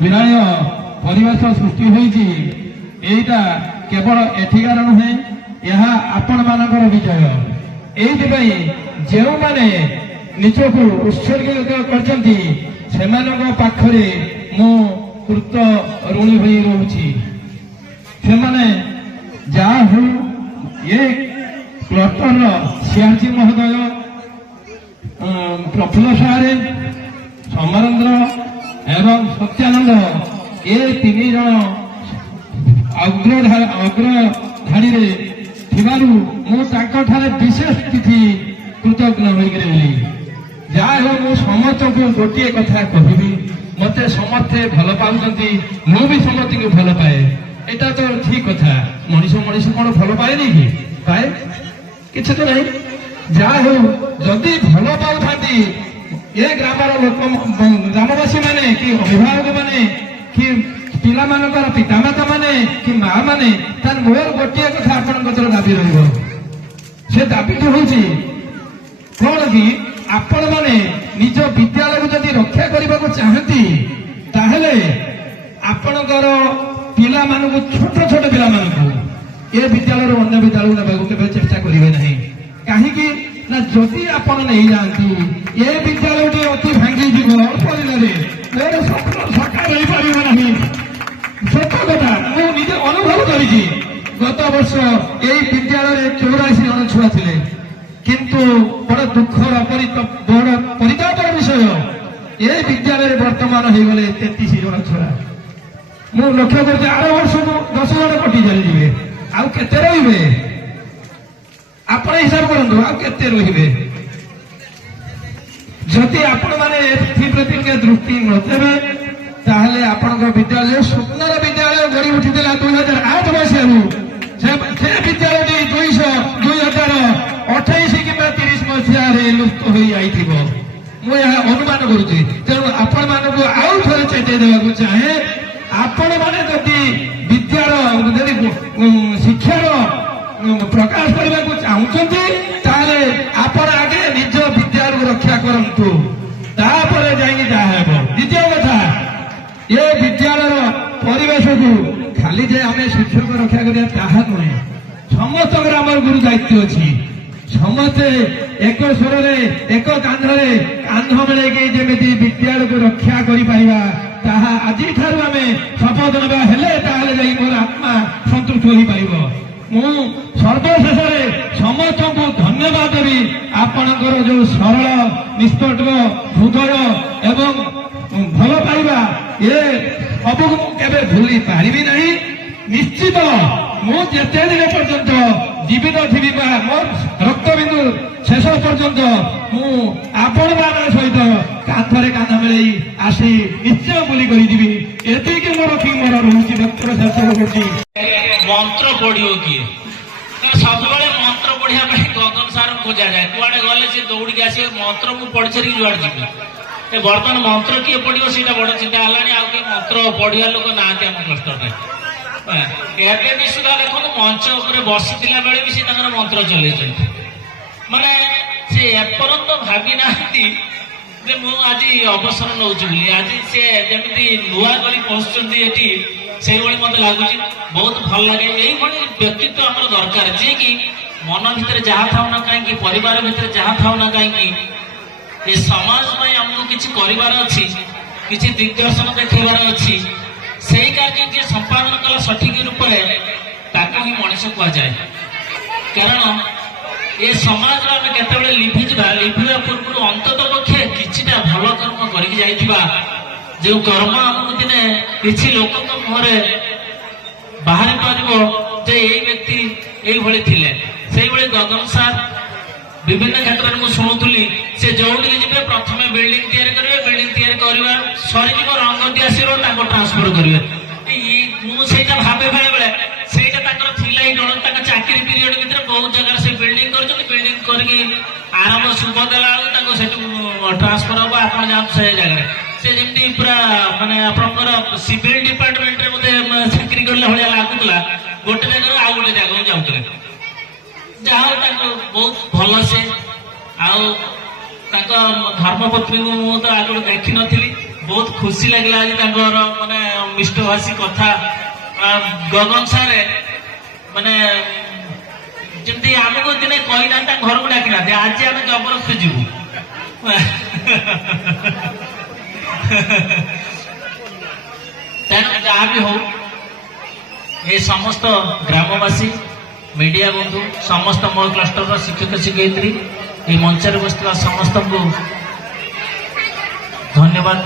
ବିରଳ ପରିବେଶ ସୃଷ୍ଟି ହୋଇଛି। ଏଇଟା କେବଳ ଏଠିକାର ନୁହେଁ, ଏହା ଆପଣମାନଙ୍କର ବିଜୟ। ଏଇଥିପାଇଁ ଯେଉଁମାନେ ନିଜକୁ ଉତ୍ସର୍ଗୀକୃତ କରିଛନ୍ତି ସେମାନଙ୍କ ପାଖରେ ମୁଁ କୃତ ଋଣୀ ହୋଇ ରହୁଛି। ସେମାନେ ଯାହା ହଉ ଏ କ୍ଲଟରର ସିଆର୍ଜି ମହୋଦୟ, ପ୍ରଫୁଲ୍ଲ ସାରେ, ସମରେନ୍ଦ୍ର ଏବଂ ସତ୍ୟାନନ୍ଦ ଏ 3 ଜଣ ଅଗ୍ରଧାଡିରେ ଥିବାରୁ ମୁଁ ତାଙ୍କଠାରେ ବିଶେଷ କିଛି କୃତଜ୍ଞ ହୋଇକରି ରହିଲି। ଯାହା ହେଉ ମୁଁ ସମସ୍ତଙ୍କୁ ଗୋଟିଏ କଥା କହିବି, ମତେ ସମସ୍ତେ ଭଲ ପାଉଛନ୍ତି, ମୁଁ ବି ସମସ୍ତଙ୍କୁ ଭଲ ପାଏ। ଏଇଟା ତ ଠିକ କଥା। ମଣିଷ କଣ ଭଲ ପାଏନି କି? ପାଏ, କିଛି ତ ନାହିଁ। ଯାହା ହେଉ ଯଦି ଭଲ ପାଉଥାନ୍ତି ଏ ଗ୍ରାମର ଲୋକ, ଗ୍ରାମବାସୀ ମାନେ କି ଅଭିଭାବକ ମାନେ କି ପିଲାମାନଙ୍କର ପିତାମାତା ମାନେ କି ମା ମାନେ, ତାହେଲେ ମୋର ଗୋଟିଏ କଥା ଆପଣଙ୍କର ଦାବି ରହିବ। ସେ ଦାବିଟି ହଉଛି କଣ କି, ଆପଣ ମାନେ ନିଜ ବିଦ୍ୟାଳୟକୁ ଯଦି ରକ୍ଷା କରିବାକୁ ଚାହାନ୍ତି ତାହେଲେ ଆପଣଙ୍କର ପିଲାମାନଙ୍କୁ, ଛୋଟ ଛୋଟ ପିଲାମାନଙ୍କୁ ଏ ବିଦ୍ୟାଳୟରୁ ଅନ୍ୟ ବିଦ୍ୟାଳୟକୁ ନେବାକୁ କେବେ ଚେଷ୍ଟା କରିବେ ନାହିଁ। କାହିଁକି ନା ଯଦି ଆପଣ ନେଇଯାଆନ୍ତି ଏ ବିଦ୍ୟାଳୟଟି ଅତି ଭାଙ୍ଗିଯିବ, ଅଳ୍ପ ଦିନରେ ମୋର ସ୍ୱପ୍ନ ସାକାର ହୋଇପାରିବ ନାହିଁ। ସତ କଥା, ମୁଁ ନିଜେ ଅନୁଭବ କରିଛି। ଗତ ବର୍ଷ ଏଇ ବିଦ୍ୟାଳୟରେ 84 ଜଣ ଛୁଆ ଥିଲେ, କିନ୍ତୁ ବଡ ଦୁଃଖର ବଡ ପରିତାପର ବିଷୟ, ଏ ବିଦ୍ୟାଳୟରେ ବର୍ତ୍ତମାନ ହେଇଗଲେ 33 ଜଣ ଛୁଆ। ମୁଁ ଲକ୍ଷ୍ୟ କରୁଛି ଆର ବର୍ଷକୁ 10 ଜଣ କଟି ଚାଲିଯିବେ। ଆଉ କେତେ ରହିବେ? ଆପଣ ହିସାବ କରନ୍ତୁ, ଆଉ କେତେ ରହିବେ? ଯଦି ଆପଣ ମାନେ ଏଥିପ୍ରତି ଦୃଷ୍ଟି ନ ଦେବେ ତାହେଲେ ଆପଣଙ୍କ ବିଦ୍ୟାଳୟ, ସ୍ୱପ୍ନର ବିଦ୍ୟାଳୟ ଗଢି ଉଠିଥିଲା 2008 ମସିହାରୁ, ସେ ବିଦ୍ୟାଳୟଟି 2028 କିମ୍ବା 30 ମସିହାରେ ଲୁପ୍ତ ହୋଇଯାଇଥିବ, ମୁଁ ଏହା ଅନୁମାନ କରୁଛି। ତେଣୁ ଆପଣମାନଙ୍କୁ ଆଉ ଥରେ ଚେତାଇ ଦେବାକୁ ଚାହେଁ, ଆପଣମାନେ ଯଦି ବିଦ୍ୟାର, ଯଦି ଶିକ୍ଷାର ପ୍ରକାଶ କରିବାକୁ ଚାହୁଁଛନ୍ତି ତାହେଲେ ଆପଣ ଆଗେ ନିଜ ବିଦ୍ୟାଳୟକୁ ରକ୍ଷା କରନ୍ତୁ, ତାପରେ ଯାଇକି ଯାହା ହେବ। ଦ୍ୱିତୀୟ କଥା, ଏ ବିଦ୍ୟାଳୟର ପରିବେଶକୁ ଖାଲି ଯେ ଆମେ ଶିକ୍ଷକ ରକ୍ଷା କରିବା ତାହା ନୁହେଁ, ସମସ୍ତଙ୍କର ଆମର ଗୁରୁ ଦାୟିତ୍ୱ ଅଛି। ସମସ୍ତେ ଏକ ସ୍ୱରରେ, ଏକ କାନ୍ଧରେ କାନ୍ଧ ମିଳେଇକି ଯେମିତି ବିଦ୍ୟାଳୟକୁ ରକ୍ଷା କରିପାରିବା, ତାହା ଆଜିଠାରୁ ଆମେ ଶପଥ ନେବା। ହେଲେ ତାହେଲେ ଯାଇ ମୋର ଆତ୍ମା ସନ୍ତୁଷ୍ଟ ହୋଇପାରିବ। ମୁଁ ସର୍ବଶେଷରେ ସମସ୍ତଙ୍କୁ ଧନ୍ୟବାଦ ଦେବି। ଆପଣଙ୍କର ଯୋଉ ସରଳ, ନିଷ୍ପଟ ହୃଦୟ ଏବଂ ଭଲ ପାଇବା, ଏ ସବୁକୁ ମୁଁ କେବେ ଭୁଲି ପାରିବି ନାହିଁ। ନିଶ୍ଚିତ ମୁଁ ଯେତେ ଦିନ ପର୍ଯ୍ୟନ୍ତ ଜୀବିତ ଥିବି ବା ମୋର ରକ୍ତବିନ୍ଦୁ ଶେଷ ପର୍ଯ୍ୟନ୍ତ ମୁଁ ଆପଣମାନଙ୍କ ସହିତ କାନ୍ଧରେ କାନ୍ଧ ମିଳେଇ ଆସି ନିଶ୍ଚୟ ବୁଲି କରିଯିବି। ଏତିକି ମୋର ରହୁଛି। ଡକ୍ଟର ଶାସ୍ତ୍ର କରୁଛି। ମନ୍ତ୍ର ପଢିବ କିଏ? ସବୁବେଳେ ମନ୍ତ୍ର ପଢିବା ପାଇଁ ଗଗନ ସାର୍ ଖୋଜାଯାଏ। କୁଆଡେ ଗଲେ ସେ ଦୌଡ଼ିକି ଆସିବେ, ମନ୍ତ୍ର ମୁଁ ପଢିସାରିକି ଯୁଆଡେ ଯିବି। ବର୍ତ୍ତମାନ ମନ୍ତ୍ର କିଏ ପଢିବ ସେଇଟା ବଡ ଚିନ୍ତା ହେଲାଣି। ଆଉ କିଏ ମନ୍ତ୍ର ପଢିବା ଲୋକ ନାହାନ୍ତି ଆମ କ୍ଲଷ୍ଟରରେ। ଏବେ ବି ସୁଦ୍ଧା ଦେଖନ୍ତୁ, ମଞ୍ଚ ଉପରେ ବସିଥିଲା ବେଳେ ବି ସେ ତାଙ୍କର ମନ୍ତ୍ର ଚଲେଇଛନ୍ତି। ମାନେ ସେ ଏପର୍ଯ୍ୟନ୍ତ ଭାବି ନାହାନ୍ତି ଯେ ମୁଁ ଆଜି ଅବସର ନଉଛି ବୋଲି। ଆଜି ସେ ଯେମିତି ନୂଆ କରି ପହଞ୍ଚୁଛନ୍ତି ଏଠି, ସେଇଭଳି ମତେ ଲାଗୁଛି। ବହୁତ ଭଲ ଲାଗେ। ଏଇଭଳି ବ୍ୟକ୍ତିତ୍ୱ ଆମର ଦରକାର, ଯିଏକି ମନ ଭିତରେ ଯାହା ଥାଉ ନା କାହିଁକି, ପରିବାର ଭିତରେ ଯାହା ଥାଉ ନା କାହିଁକି, ଏ ସମାଜ ପାଇଁ ଆମକୁ କିଛି କରିବାର ଅଛି, କିଛି ଦିଗ୍ଦର୍ଶନ ଦେଖେଇବାର ଅଛି। ସେଇ କାର୍ଯ୍ୟ ଯିଏ ସମ୍ପାଦନ କଲା ସଠିକ ରୂପରେ, ତାକୁ ହିଁ ମଣିଷ କୁହାଯାଏ। କାରଣ ଏ ସମାଜରେ ଆମେ କେତେବେଳେ ଲିଭିଯିବା, ଲିଭିବା ପୂର୍ବରୁ ଅନ୍ତତଃ ପକ୍ଷେ କିଛିଟା ଭଲ କର୍ମ କରିକି ଯାଇଥିବା, ଯେଉଁ କର୍ମ ଆମକୁ ଦିନେ କିଛି ଲୋକଙ୍କ ମୁହଁରେ ବାହାରି ପାରିବ ଯେ ଏଇ ବ୍ୟକ୍ତି ଏଇଭଳି ଥିଲେ। ସେଇଭଳି ଗଗନ ସାର୍ ବିଭିନ୍ନ କ୍ଷେତ୍ରରେ ମୁଁ ଶୁଣୁଥିଲି, ସେ ଯୋଉଠିକି ଯିବେ ପ୍ରଥମେ ବିଲ୍ଡିଂ ତିଆରି କରିବେ, ବିଲ୍ଡିଂ ତିଆରି କରିବା ସରିଯିବ, ରଙ୍ଗ ଦିଆ ଆସିବ, ତାଙ୍କୁ ଟ୍ରାନ୍ସଫର କରିବେ। ମୁଁ ସେଇଟା ଭାବେ ବେଳେବେଳେ, ସେଇଟା ତାଙ୍କର ଥିଲା। ଏଇ ଜଣ ତାଙ୍କ ଚାକିରି ପିରିୟଡ ଭିତରେ ବହୁତ ଜାଗାରେ ସେ ବିଲ୍ଡିଂ କରିଛନ୍ତି। ବିଲ୍ଡିଂ କରିକି ଆରମ୍ଭ ଶୁଭ ଦେଲା ବେଳକୁ ତାଙ୍କୁ ସେଠୁ ଟ୍ରାନ୍ସଫର ହବ, ଆପଣ ଯାଆନ୍ତୁ ସେ ଜାଗାରେ। ସେ ଯେମିତି ପୁରା ମାନେ ଆପଣଙ୍କର ସିଭିଲ ଡିପାର୍ଟମେଣ୍ଟରେ ବୋଧେ ଚାକିରି କରିଲା ଭଳିଆ ଲାଗୁଥିଲା, ଗୋଟେ ଜାଗାରୁ ଆଉ ଗୋଟେ ଜାଗାକୁ ଯାଉଥିଲେ। ଯାହା ହଉ ତାଙ୍କୁ ବହୁତ ଭଲ ସେ, ଆଉ ତାଙ୍କ ଧର୍ମପତ୍ନୀଙ୍କୁ ମୁଁ ତ ଆଗରୁ ଦେଖିନଥିଲି, ବହୁତ ଖୁସି ଲାଗିଲା ଆଜି ତାଙ୍କର ମାନେ ମିଷ୍ଟଭାଷୀ କଥା ଗଗନ ସାର୍ ମାନେ ଯେମିତି ଆମକୁ ଦିନେ କହିନାହାନ୍ତି ତାଙ୍କ ଘରକୁ ଡାକିନାହାନ୍ତି, ଆଜି ଆମେ ଜବରଦସ୍ତି ଯିବୁ। ତେଣୁ ଯାହା ବି ହଉ ଏ ସମସ୍ତ ଗ୍ରାମବାସୀ ମିଡିଆ ବନ୍ଧୁ ସମସ୍ତ ମୋ କ୍ଲଷ୍ଟରର ଶିକ୍ଷକ ଶିକ୍ଷୟିତ୍ରୀ এই মঞ্চের বসিଥିବା ସମସ୍ତଙ୍କୁ ଧନ୍ୟବାଦ।